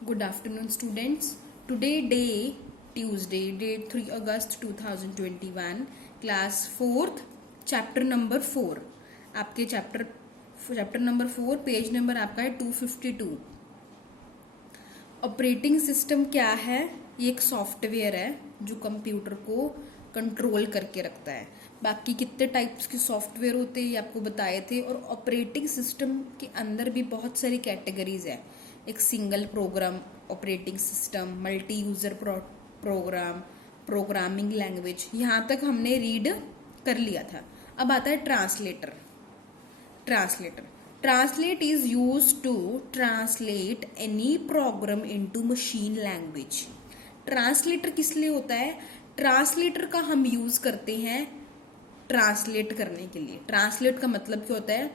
Good afternoon, students. Today, day Tuesday, date 3 August 2021, class 4th, chapter number 4. आपके chapter number 4, page number आपका है 252. Operating system क्या है? ये एक सॉफ्टवेयर है जो कंप्यूटर को कंट्रोल करके रखता है. बाकी कितने टाइप्स के सॉफ्टवेयर होते हैं ये आपको बताए थे. और ऑपरेटिंग सिस्टम के अंदर भी बहुत सारी कैटेगरीज है. एक single program operating system, multi user program, programming language, यहाँ तक हमने रीड कर लिया था. अब आता है translator. Translate is use to translate any program into machine language. Translator किस लिए होता है? ट्रांसलेटर का हम यूज करते हैं ट्रांसलेट करने के लिए. ट्रांसलेट का मतलब क्या होता है?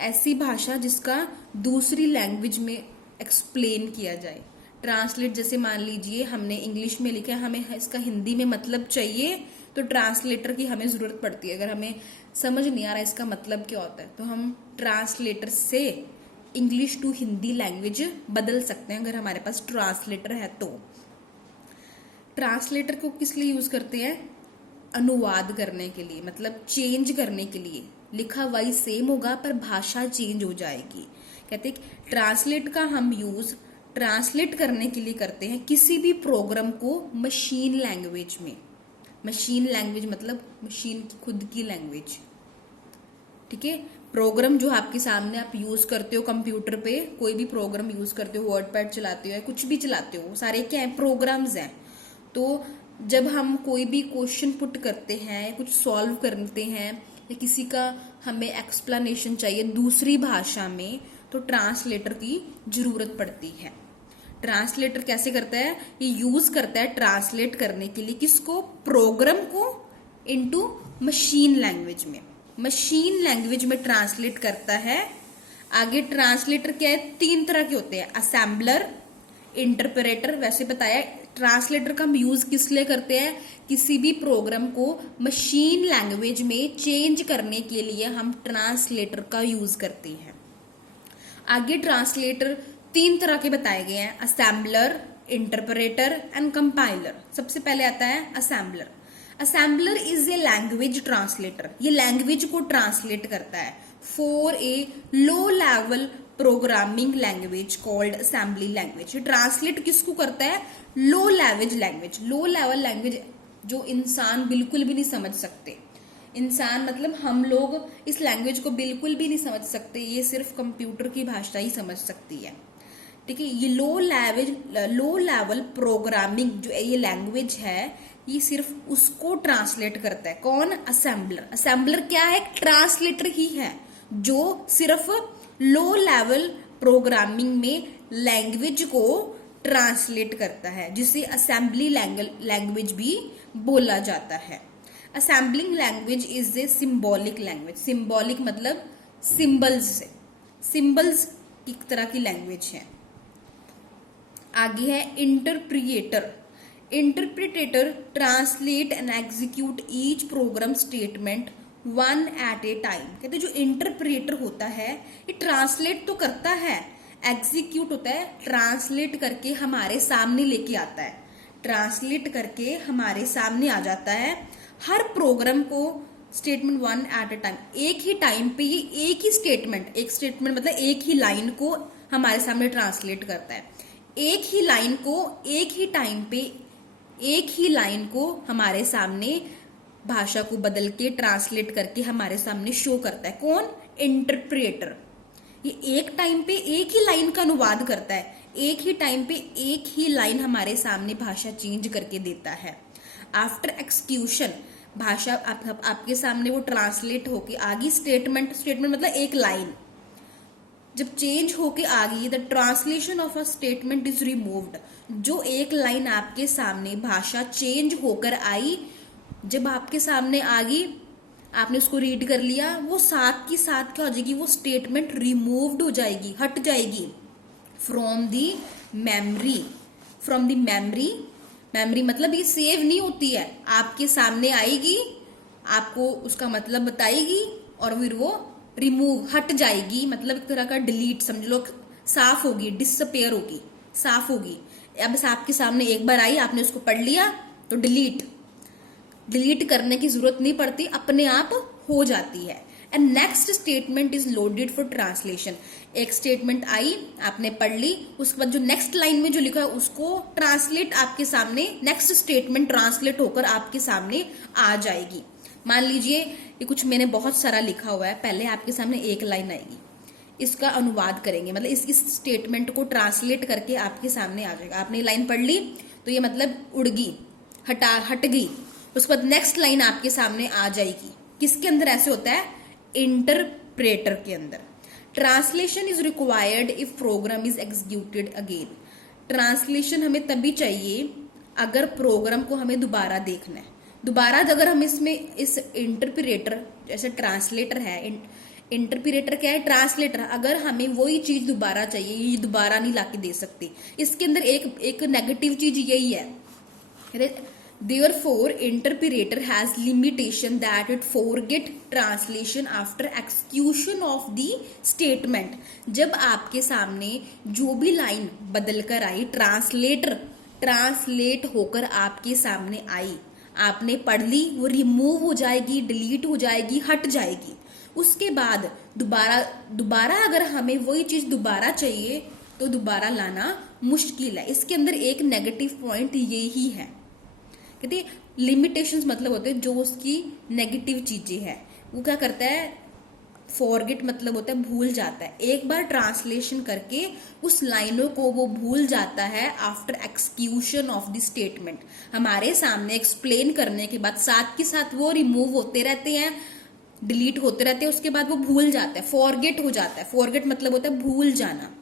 ऐसी भाषा जिसका दूसरी लैंग्वेज में एक्सप्लेन किया जाए. ट्रांसलेट जैसे मान लीजिए हमने इंग्लिश में लिखा है, हमें इसका हिंदी में मतलब चाहिए तो ट्रांसलेटर की हमें जरूरत पड़ती है. अगर हमें समझ नहीं आ रहा इसका मतलब क्या होता है तो हम ट्रांसलेटर से इंग्लिश टू हिंदी लैंग्वेज बदल सकते हैं अगर हमारे पास ट्रांसलेटर है तो. ट्रांसलेटर को किस लिए यूज करते हैं? अनुवाद करने के लिए, मतलब चेंज करने के लिए. लिखा वही सेम होगा पर भाषा चेंज हो जाएगी. कहते हैं ट्रांसलेट का हम यूज ट्रांसलेट करने के लिए करते हैं किसी भी प्रोग्राम को मशीन लैंग्वेज में. मशीन लैंग्वेज मतलब मशीन की खुद की लैंग्वेज. ठीक है. प्रोग्राम जो आपके सामने आप यूज करते हो कंप्यूटर पे, कोई भी प्रोग्राम यूज करते हो, वर्डपैड चलाते हो या कुछ भी चलाते हो, सारे क्या है? प्रोग्राम्स हैं. तो जब हम कोई भी क्वेश्चन पुट करते हैं, कुछ सॉल्व करते हैं या किसी का हमें एक्सप्लेनेशन चाहिए दूसरी भाषा में तो ट्रांसलेटर की जरूरत पड़ती है. ट्रांसलेटर कैसे करता है? ये यूज करता है ट्रांसलेट करने के लिए किसको? प्रोग्राम को इनटू मशीन लैंग्वेज में. मशीन लैंग्वेज में ट्रांसलेट करता है. आगे ट्रांसलेटर क्या है? 3 तरह के होते हैं, असेंबलर, इंटरप्रेटर. वैसे बताया ट्रांसलेटर का हम यूज किस लिए करते हैं? किसी भी प्रोग्राम को मशीन लैंग्वेज में चेंज करने के लिए हम ट्रांसलेटर का यूज करते हैं. आगे ट्रांसलेटर 3 तरह के बताए गए हैं, असेंबलर, इंटरप्रेटर एंड कंपाइलर. सबसे पहले आता है assembler. Assembler is a language translator. ये लैंग्वेज को ट्रांसलेट करता है for a low level programming language called assembly language. Translate किसको करता है? Low level language. Low level language जो इंसान बिल्कुल भी नहीं समझ सकते. इंसान मतलब हम लोग इस लैंग्वेज को बिल्कुल भी नहीं समझ सकते. ये सिर्फ कंप्यूटर की भाषा ही समझ सकती है. ठीक है. ये लो लेवल प्रोग्रामिंग जो ये लैंग्वेज है ये सिर्फ उसको ट्रांसलेट करता है. कौन? असेंबलर. असेंबलर क्या है? ट्रांसलेटर ही है जो सिर्फ लो लेवल प्रोग्रामिंग में लैंग्वेज को ट्रांसलेट करता है, जिसे असेंबली लैंग्वेज भी बोला जाता है. Assembling language is a symbolic language. Symbolic मतलब सिंबल्स से, सिंबल्स की तरह की लैंग्वेज है. आगे है interpreter. Interpreter translate and execute each program statement one at a time. कहते जो इंटरप्रिएटर होता है ये ट्रांसलेट तो करता है, एग्जीक्यूट होता है, ट्रांसलेट करके हमारे सामने लेके आता है. ट्रांसलेट करके हमारे सामने आ जाता है हर प्रोग्राम को statement one at a time. एक ही टाइम पे ये एक ही स्टेटमेंट, एक स्टेटमेंट मतलब एक ही लाइन को हमारे सामने ट्रांसलेट करता है. एक ही लाइन को एक ही टाइम पे एक ही लाइन को हमारे सामने भाषा को बदल के ट्रांसलेट करके हमारे सामने शो करता है. कौन? इंटरप्रिएटर. ये एक टाइम पे एक ही लाइन का अनुवाद करता है. एक ही टाइम पे एक ही लाइन हमारे सामने भाषा चेंज करके देता है. आफ्टर एक्सक्यूशन भाषा आपके सामने वो ट्रांसलेट होके आ गई. स्टेटमेंट मतलब एक लाइन जब चेंज होके आ गई, the translation of a statement is removed. जो एक लाइन आपके सामने भाषा चेंज होकर आई, जब आपके सामने आ गई, आपने उसको रीड कर लिया, वो साथ की साथ क्या हो जाएगी? वो स्टेटमेंट रिमूव्ड हो जाएगी, हट जाएगी from the memory. From the memory मतलब ये सेव नहीं होती है, आपके सामने आएगी, आपको उसका मतलब बताएगी और फिर वो रिमूव हट जाएगी. मतलब एक तरह का डिलीट समझ लो, साफ होगी, डिसअपेयर होगी. साफ होगी। अब बस आपके सामने एक बार आई, आपने उसको पढ़ लिया तो डिलीट करने की जरूरत नहीं पड़ती, अपने आप हो जाती है। And next statement is loaded for translation. एक स्टेटमेंट आई, आपने पढ़ ली, उसके बाद जो नेक्स्ट लाइन में जो लिखा है उसको ट्रांसलेट आपके सामने, नेक्स्ट स्टेटमेंट ट्रांसलेट होकर आपके सामने आ जाएगी। मान लीजिए ये कुछ मैंने बहुत सारा लिखा हुआ है, पहले आपके सामने एक लाइन आएगी, इसका अनुवाद करेंगे, मतलब इस स्टेटमेंट को ट्रांसलेट करके आपके सामने आ जाएगा। आपने लाइन पढ़ ली तो ये मतलब उड़ गई, हट गई। उसके बाद नेक्स्ट लाइन आपके सामने आ जाएगी। किसके अंदर ऐसे होता है? इंटरप्रेटर के अंदर। Translation is required if program is executed again. Translation हमें तभी चाहिए अगर प्रोग्राम को हमें दोबारा देखना है। दोबारा अगर हम इसमें इस इंटरप्रेटर, जैसे ट्रांसलेटर है, इंटरप्रेटर क्या है? ट्रांसलेटर। अगर हमें वही चीज दोबारा चाहिए, ये दोबारा नहीं लाके दे सकती। इसके अंदर एक नेगेटिव चीज यही है। Therefore, interpreter has limitation that it forget translation after execution of the statement। जब आपके सामने जो भी लाइन बदल कर आई, ट्रांसलेट होकर आपके सामने आई, आपने पढ़ ली, वो रिमूव हो जाएगी, डिलीट हो जाएगी, हट जाएगी। उसके बाद दोबारा अगर हमें वही चीज दोबारा चाहिए तो दोबारा लाना मुश्किल है। इसके अंदर एक नेगेटिव पॉइंट यही है। कहते लिमिटेशंस मतलब होते हैं जो उसकी नेगेटिव चीजें हैं, वो क्या करता है? फॉरगेट मतलब होता है भूल जाता है। एक बार ट्रांसलेशन करके उस लाइनों को वो भूल जाता है after execution of the statement. हमारे सामने एक्सप्लेन करने के बाद साथ के साथ वो रिमूव होते रहते हैं, डिलीट होते रहते हैं, उसके बाद वो भूल जाता है, फॉरगेट हो जाता है। फॉरगेट मतलब होता है भूल जाना।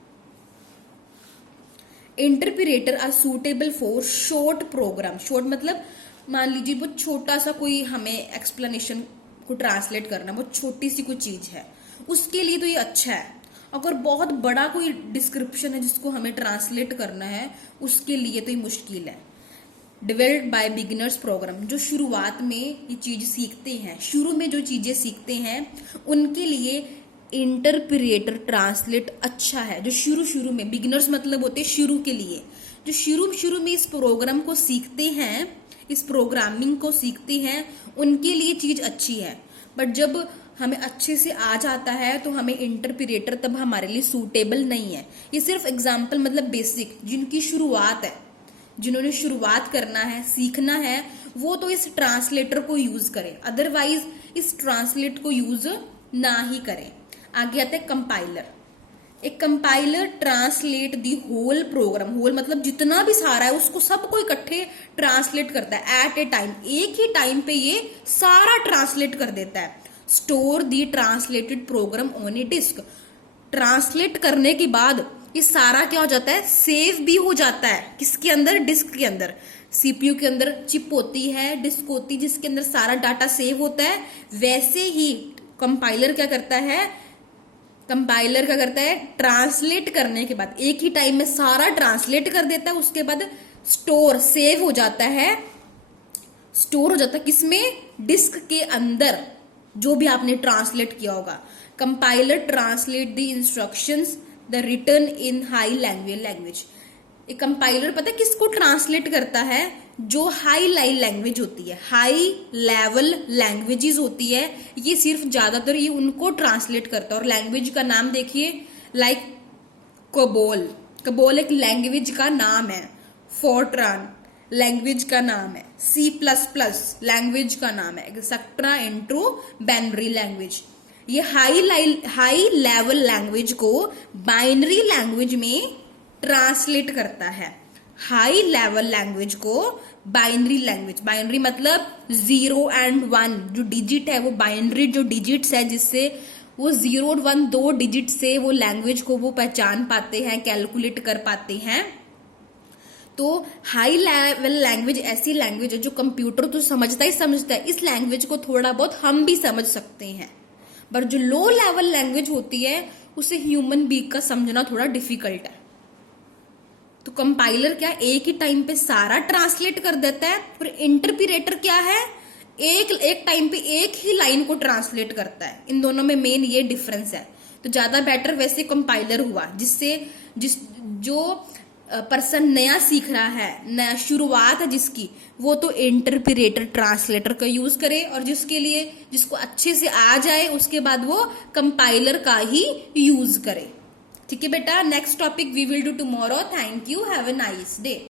Interpreter are suitable for short program. Short मतलब मान लीजिए बहुत छोटा सा कोई हमें एक्सप्लेनेशन को ट्रांसलेट करना, बहुत छोटी सी कोई चीज है, उसके लिए तो ये अच्छा है। अगर बहुत बड़ा कोई डिस्क्रिप्शन है जिसको हमें ट्रांसलेट करना है, उसके लिए तो ये मुश्किल है। डेवलप्ड बाय बिगिनर्स प्रोग्राम, जो शुरुआत में ये चीज सीखते हैं, शुरू में जो चीजें सीखते हैं, उनके लिए इंटरप्रेटर ट्रांसलेट अच्छा है। जो शुरू में, बिगिनर्स मतलब होते हैं शुरू के लिए, जो शुरू में इस प्रोग्राम को सीखते हैं, इस प्रोग्रामिंग को सीखते हैं, उनके लिए चीज अच्छी है। बट जब हमें अच्छे से आ जाता है तो हमें इंटरप्रेटर तब हमारे लिए सूटेबल नहीं है। ये सिर्फ एग्जाम्पल, मतलब बेसिक, जिनकी शुरुआत है, जिन्होंने शुरुआत करना है, सीखना है, वो तो इस ट्रांसलेटर को यूज करें, अदरवाइज इस ट्रांसलेट को यूज ना ही करें। आगे आता है कंपाइलर। एक compiler translate the whole program. Whole मतलब जितना भी सारा है उसको सबको इकट्ठे ट्रांसलेट करता है एट ए टाइम। एक ही टाइम पे ये सारा ट्रांसलेट कर देता है। Store the translated program on a disk. Translate करने के बाद ये सारा क्या हो जाता है? सेव भी हो जाता है। किसके अंदर? डिस्क के अंदर। सीपीयू के अंदर चिप होती है, डिस्क होती है, जिसके अंदर सारा डाटा सेव होता है। वैसे ही कंपाइलर क्या करता है? ट्रांसलेट करने के बाद एक ही टाइम में सारा ट्रांसलेट कर देता है। उसके बाद सेव हो जाता है, स्टोर हो जाता है किसमें? डिस्क के अंदर, जो भी आपने ट्रांसलेट किया होगा। Compiler translate the instructions the written in high language. एक कंपाइलर पता है किसको ट्रांसलेट करता है? जो हाई लैंग्वेज होती है, हाई लेवल लैंग्वेजेस होती है, ये सिर्फ ज्यादातर ये उनको ट्रांसलेट करता है। और लैंग्वेज का नाम देखिए, लाइक कबोल एक लैंग्वेज का नाम है, फोर्ट्रान लैंग्वेज का नाम है, C++ लैंग्वेज का नाम है, एक्सेट्रा इंट्रो बाइनरी लैंग्वेज। ये हाई लेवल लैंग्वेज को बाइनरी लैंग्वेज में ट्रांसलेट करता है। हाई लेवल लैंग्वेज को बाइनरी मतलब 0 and 1 जो डिजिट है, वो बाइनरी जो डिजिट्स है, जिससे वो 0 और 1 2 डिजिट से वो लैंग्वेज को वो पहचान पाते हैं, कैलकुलेट कर पाते हैं। तो हाई लेवल लैंग्वेज ऐसी लैंग्वेज है जो कंप्यूटर तो समझता है, इस लैंग्वेज को थोड़ा बहुत हम भी समझ सकते हैं। पर जो लो लेवल लैंग्वेज होती है उसे ह्यूमन बीइंग का समझना थोड़ा डिफिकल्ट है। तो कंपाइलर क्या, एक ही टाइम पे सारा ट्रांसलेट कर देता है, और इंटरप्रेटर क्या है, एक टाइम पे एक ही लाइन को ट्रांसलेट करता है। इन दोनों में मेन ये डिफरेंस है। तो ज्यादा बेटर वैसे कंपाइलर हुआ, जो पर्सन नया सीख रहा है, नया शुरुआत है जिसकी, वो तो इंटरप्रेटर ट्रांसलेटर का यूज करे, और जिसको अच्छे से आ जाए उसके बाद वो कंपाइलर का ही यूज करे। ठीक है बेटा, next topic we will do tomorrow. Thank you, have a nice day.